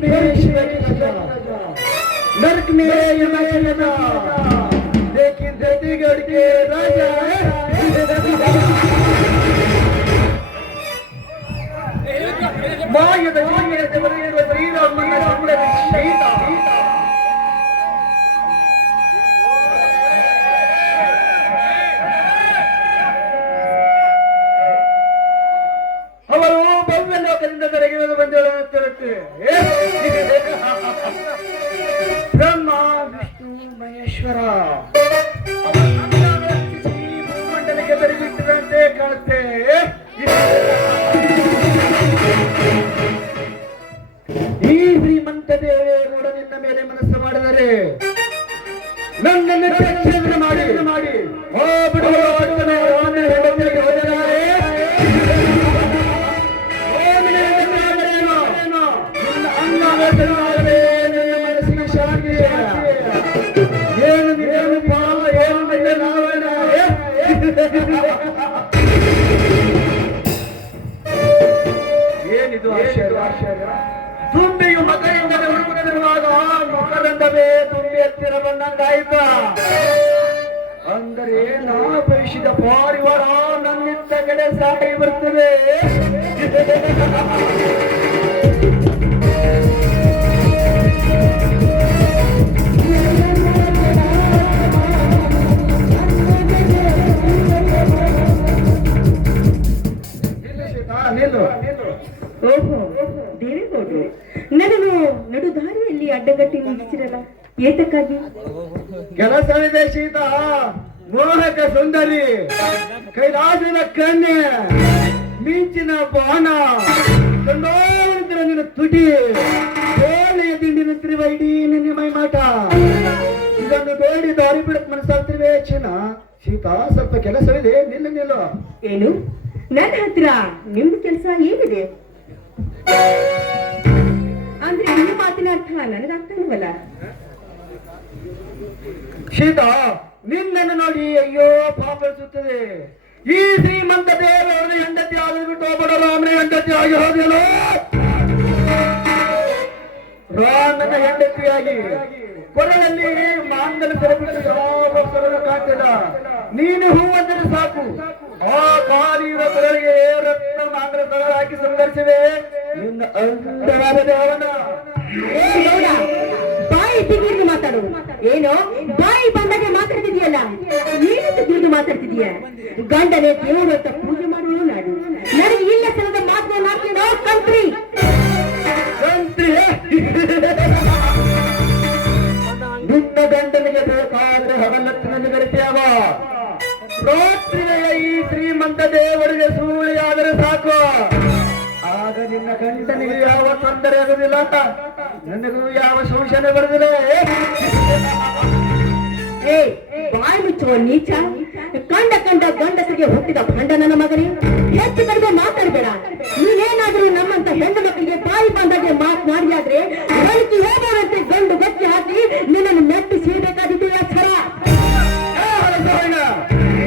में शिव की सजा, नरक में यम की सजा, लेकिन छत्तीसगढ़ के राजा ಮಾಯದ ಜೀವನದ ಬರೆಯುವ ಶ್ರೀರಾಮನ ಸಂಬಳದ ಶಹೀದ ಅವರು ಭವ್ಯ ಲೋಕದಿಂದ ತೆರೆಗಿಳಿದು ಬಂದಿರುತ್ತಿರುತ್ತೆ. ಬ್ರಹ್ಮ ವಿಷ್ಣು ಮಹೇಶ್ವರ ಮಂಡಲಕ್ಕೆ ತೆರೆಬಿಟ್ಟಿದಂತೆ ಕಾಣುತ್ತೆ. ಈ ಶ್ರೀಮಂತ ದೇವೇಗೌಡ ನಿನ್ನ ಮೇಲೆ ಮನಸ್ಸು ಮಾಡಿದರೆ ನನ್ನನ್ನು ತ್ಯಾಜ್ಯ ಮಾಡಿ ನನ್ನ ಮನಸ್ಸಿಗೆ ಶಾಂತಿ ಏನು ಏನು ಪಾಪ ಏನು ನಾವಣ ಏನಿದು ಆಶ್ಚರ್ಯ. ತುಂಬಿಯು ಮಕರಿಂದಲೇ ಹುಡುಕುತ್ತಿರುವಾಗ ಮಕರಂದವೇ ತುಂಬಿ ಹತ್ತಿರ ಬಂದಂಗಾಯ್ತ. ಅಂದರೆ ನಾ ಬಯಸಿದ ಪಾರಿವಾಳ ನನ್ನಿತ್ತ ಕಡೆ ಸಾಗಿ ಬರ್ತದೆ. ಓಹೋ ದೇವೇಗೌಡ್ರು, ನನ್ನನ್ನು ನಡು ದಾರಿಯಲ್ಲಿ ಅಡ್ಡಗಟ್ಟಿ ನಿಲ್ಲಿಸಿರಲ್ಲ, ಏತಕ್ಕಾಗಿ? ಕೆಲಸವಿದೆ ಸೀತಾ. ಮೋಹಕ ಸುಂದರಿ, ಕೈಲಾಸದ ಕನ್ಯೆ, ಮಿಂಚಿನ ಬಾಣ, ಕಂಡೋದ್ರ ನಿನ್ನ ತುಟಿ, ಕೋಳೆಯ ದಿಂಡಿನ ತಿರುವ ಇಡೀ ನಿನ್ನ ಮೈಮಾಟ. ಇದನ್ನು ಬೇಡಿ ದಾರಿ ಬಿಡಕ್ ಮನಸ್ಸಾಗ್ತಿರುವೆ ಚಿನ್ನ. ಸೀತಾ, ಸ್ವಲ್ಪ ಕೆಲಸವಿದೆ, ನಿಲ್ಲು. ಏನು? ನನ್ನ ಹತ್ರ ನಿಮ್ದು ಕೆಲಸ ಏನಿದೆ ಅಂದ್ರೆ ನಿಮ್ಮ ಮಾತಿನ ಅರ್ಥ ನನಗಾಗ್ತಾ ಇಲ್ವಲ್ಲ? ಸೀತಾ, ನಿನ್ನನ್ನು ನೋಡಿ ಅಯ್ಯೋ ಪಾಪ ಅನಿಸುತ್ತದೆ. ಈ ಶ್ರೀಮಂತ ದೇವರ ಹೆಂಡತಿ ಆಗಿಬಿಟ್ಟು ಬಡ ರಾಮನ ಹೆಂಡತಿ ಆಗಿ ಹೋದೆಯಲ್ಲ. ರಾಮನ ಹೆಂಡತಿಯಾಗಿ ಕೊರಳಲ್ಲಿ ಮಾಂಗಲ್ಯ ಸರಬಿಟ್ಟು ಯಾವ ಸರಳ ಕಾಣ್ತಿಲ್ಲ. ನೀನು ಹೂವಂದರೆ ಸಾಕು, ಆ ಕಾಲಿನ ಕೊರಳಿಗೆ ರತ್ನ ಮಾಂಗಲ್ಯ ಸರಳ ಹಾಕಿ ಸಂಘರ್ಷವೇ ನಿನ್ನ ಅಂದವಾದ ದೇವನ. ಬಾಯಿ ತೆಗೆದು ಮಾತಾಡು. ಏನೋ ಬಾಯಿ ಬಂದಾಗೆ ಮಾತಾಡ್ತಿದ್ಯಲ್ಲ, ಏನಂತ ತಿಳಿದು ಮಾತಾಡ್ತಿದೀಯ? ಗಂಡನೇ ದೇವರು ಅಂತ ಪೂಜೆ ಮಾಡುವ ನಾಡು, ನನಗೆ ಇಲ್ಲ ಸಲದ ಮಾತನಾಡ್ತೀನೋ ಕಂತ್ರಿ. ನಿನ್ನ ಗಂಡನಿಗೆ ಬೇಕಾದ್ರೆ ಹಗಲತ್ತಿನಲ್ಲಿ ಗರಿಕೆಯಾವ. ರಾತ್ರಿಯ ಈ ಶ್ರೀಮಂತ ದೇವರಿಗೆ ಸೂಳಿಯಾದರೆ ಸಾಕು, ಆಗ ನಿನ್ನ ಗಂಡನಿಗೆ ಯಾವ ತೊಂದರೆ ಆಗುದಿಲ್ಲ, ನನಗೂ ಯಾವ ಶೋಷಣೆ ಬರುದಿಲ್ಲ. ಏ ಬಾಯಿ ಮುಚ್ಚುವ ನೀಚ, ಕಂಡ ಗಂಡಸರಿಗೆ ಹುಟ್ಟಿದ ಭಂಡ ನನ್ನ ಮಗನೇ, ಹೆಚ್ಚು ಕಡಿಮೆ ಮಾತಾಡಬೇಡ. ನೀನೇನಾದ್ರೂ ನಮ್ಮಂತ ಹೆಣ್ಣು ಮಕ್ಕಳಿಗೆ ಬಾಯಿ ಬಂದಾಗೆ ಮಾತನಾಡಿಯಾದ್ರೆ ಹೊಲಿಕೆ ಹೋಗೋದಂತೆ ಗಂಡು ಗಟ್ಟಿ ಹಾಕಿ ನಿನ್ನನ್ನು ಮೆಟ್ಟಿ ಸೀಬೇಕಾದಿದ್ದು ಎಚ್ಚರ.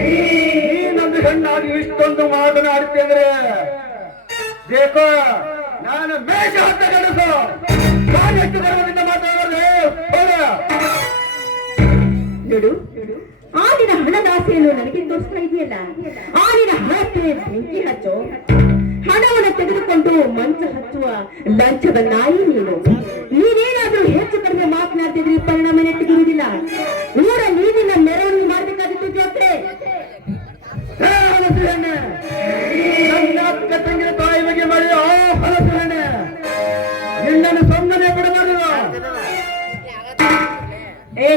ನೀನೊಂದು ಹೆಣ್ಣಾಗಿ ಇಷ್ಟೊಂದು ಮಾತನಾಡುತ್ತೆ ಅಂದ್ರೆ ಬೇಕೋ ನಾನು ಮೇಷ ಅಂತ ಗಣಸು ಎಷ್ಟು ಗರ್ವದಿಂದ ಮಾತಾಡೋದು. ನೋಡು, ಆನಿನ ಹಣದ ಆಸೆಯನ್ನು ನನಗೆ ತೋರಿಸ್ತಾ ಇದೆಯಲ್ಲ, ಆನಿನ ಹಣಕ್ಕೆ ಬೆಂಕಿ ಹಚ್ಚೋ, ಹಣವನ್ನು ತೆಗೆದುಕೊಂಡು ಮಂಚ ಹಚ್ಚುವ ಲಂಚದ ನಾಯಿ ನೀನು. ನೀನೇನಾದ್ರೂ ಹೆಚ್ಚು ಕಡಿಮೆ ಮಾತನಾಡ್ತಿದ್ರಿ ಪರಿಣಾಮ ನೆಟ್ಟಿಗಿರುವುದಿಲ್ಲ. ಊರ ನೀರಿನ ಮೆರವಣಿಗೆ ಮಾಡಬೇಕಾದಿತ್ತು ಜಾತ್ರೆ. ನನ್ನ ಅಕ್ಕ ತಂಗಿನ ತಾಯಿ ಬಗ್ಗೆ ಮಾಡಿ ಆ ಹಲಸು ಹೆಣ್ಣೆ ನಿನ್ನನ್ನು ಸೊಮ್ಮನೆ ಬಿಡಬಾರದು. ಏ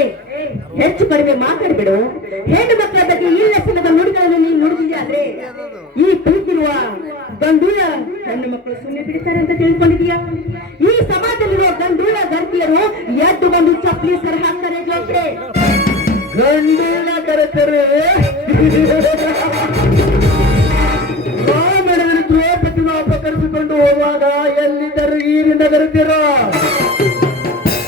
ಹೆಚ್ಚು ಕಡಿಮೆ ಮಾತಾಡ್ಬಿಡು. ಹೆಣ್ಣು ಮಕ್ಕಳ ಬಗ್ಗೆ ಇಲ್ಲ ಸಲದ ನುಡಿಗಳನ್ನು ನೀನು ನುಡಿದಿದ್ಯಾದ್ರೆ ಈ ಕೂತಿರುವ ಗಂಡೂಳ ಹೆಣ್ಣು ಮಕ್ಕಳು ಸುಮ್ಮನೆ ಬಿಡ್ತಾರೆ ಅಂತ ತಿಳ್ಕೊಂಡಿದೀಯಾ? ಈ ಸಮಾಜದಲ್ಲಿರುವ ಗಂಡೂಳ ಗರ್ತಿಯರು ಎದ್ದು ಬಂದು ಚಪ್ಪಲಿ ಸರ ಹಾಕ್ತಾರೆ ಜೋತ್ರೆ. ಗಂಡೂಳ ಕರೆತರೆ ರಾಮಣದಲ್ಲಿ ದ್ರೌಪದಿನ ಅಪಕರಿಸಿಕೊಂಡು ಹೋಗುವಾಗ ಎಲ್ಲಿದ್ದರು ಈರಿನ ಕರೆತಿರ.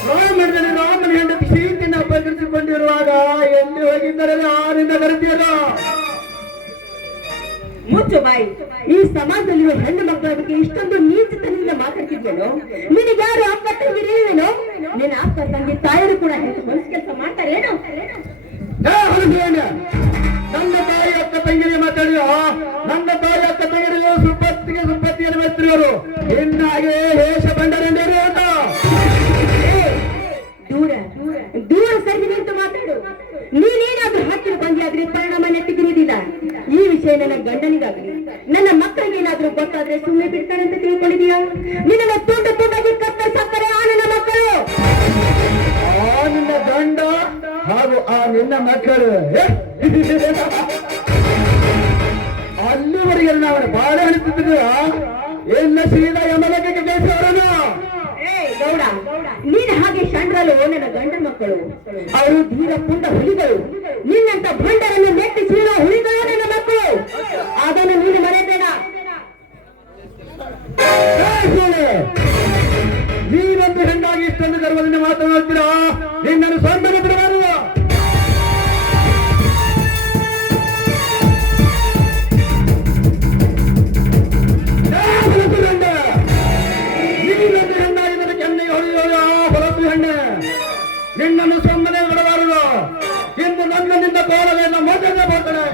ರಾಮಣದಲ್ಲಿ ರಾಮನ ಹೆಂಡತಿ ಸೀತೆಯನ್ನು ಅಪಕರಿಸಿಕೊಂಡಿರುವಾಗ ಎಲ್ಲಿ ಹೋಗಿದ್ದರೆ ಆರಿನ ಕರೆತಿರ. ಮುಚ್ಚು ಬಾಯಿ. ಈ ಸಮಾಜದಲ್ಲಿರುವ ಹೆಣ್ಣು ಮಕ್ಕಳ ಬಗ್ಗೆ ಇಷ್ಟೊಂದು ನೀಚತನದಿಂದ ಮಾತಾಡ್ತಿದ್ಯೇನೋ? ನಿನಗೆ ಯಾರು ಅಕ್ಕ ತಂಗಿರೇನೋ? ನಿನ್ನ ಅಕ್ಕ ತಂಗಿ ತಾಯರು ಕೂಡ ಹೆಚ್ಚು ಮನಸ್ಸು ಕೆಲಸ ಮಾಡ್ತಾರೇನೋ? ನನ್ನ ತಾಯಿ ಅಕ್ಕ ತಂಗಿರಿ ಮಾತಾಡಿಯೋ? ನನ್ನ ತಾಯಿ ಅಕ್ಕ ತಂಗಿರಿಯೋ ಸುಪ್ಪತ್ತಿಯನ್ನು ಮೆಚ್ಚಿರೋರು ಇನ್ನಾಗೆ ಹೇಷ ಬಂಡರೆಂದೇರು ಅಂತ ದೂರ ದೂರ ಸರಿ ನಿಂತು ಮಾತಾಡು. ನೀನೇನಾದ್ರೂ ಹತ್ತಿರ ಬಂದಿಯಾದ್ರೆ ಪರಿಣಾಮ ನೆಟ್ಟಿಗಿರುವುದಿಲ್ಲ. ಈ ವಿಷಯ ನನ್ನ ಗಂಡನಿಗಾಗಲಿ ನನ್ನ ಮಕ್ಕಳಿಗೇನಾದ್ರೂ ಗೊತ್ತಾದ್ರೆ ಸುಮ್ಮನೆ ಬಿಡ್ತಾರೆ ಅಂತ ತಿಳ್ಕೊಂಡಿದೀಯಾ? ನಿನ್ನ ತುಂಡು ತುಂಡಾಗಿ ಕತ್ತರಿಸಾಕ್ತಾರೆ ಆ ನನ್ನ ಮಕ್ಕಳು. ಆ ನಿನ್ನ ಗಂಡ ಹಾಗೂ ಆ ನಿನ್ನ ಮಕ್ಕಳು ಅಲ್ಲಿವರೆಗೆ ನಾವು ಬಾಳ ಹಿಡಿತಿದ್ರು ಎಲ್ಲ ಸೀದಾ ಯಮಲೋಕಕ್ಕೆ ಕಳಿಸಿದವರನ್ನು. ಗೌಡ, ನೀನು ಹಾಗೆ ಷಂಡ್ರಲು ನನ್ನ ಗಂಡ ಮಕ್ಕಳು. ಅವರು ಧೀರ ಪುಂಡ ಹುಲಿಗಳು. ನಿನ್ನಂತ ಭಂಡರನ್ನು ನೆಟ್ಟಿ ಸೀಳೋ ಹುಲಿಗಳು ನನ್ನ ಮಕ್ಕಳು. ಅದನ್ನು ನೀನು ಮರೆಯಬೇಡ. ನೀನೊಂದು ಹೆಣ್ಣಾಗಿ ಇಷ್ಟೊಂದು ಗರ್ವದಿಂದ ಮಾತನಾಡ್ತೀರಾ? ನಿನ್ನನ್ನು ಸ್ವಂತ ಬಿಡಬಾರದು. ನೀನೊಂದು ಹೆಣ್ಣಾಗಿ ನನ್ನ ಕೆನ್ನೆಗೆ ಹೊಡೆಯೋಳು ಆ ಹೊಲಸು ಹೆಣ್ಣೆ. ನಿನ್ನನ್ನು ಸುಮ್ಮನೆ ಬಿಡಬಾರದು. ಇನ್ನು ನನ್ನಿಂದ ಕೋಲವೆಯನ್ನು ಮೊದಲೇ ಬರ್ತಾನೆ.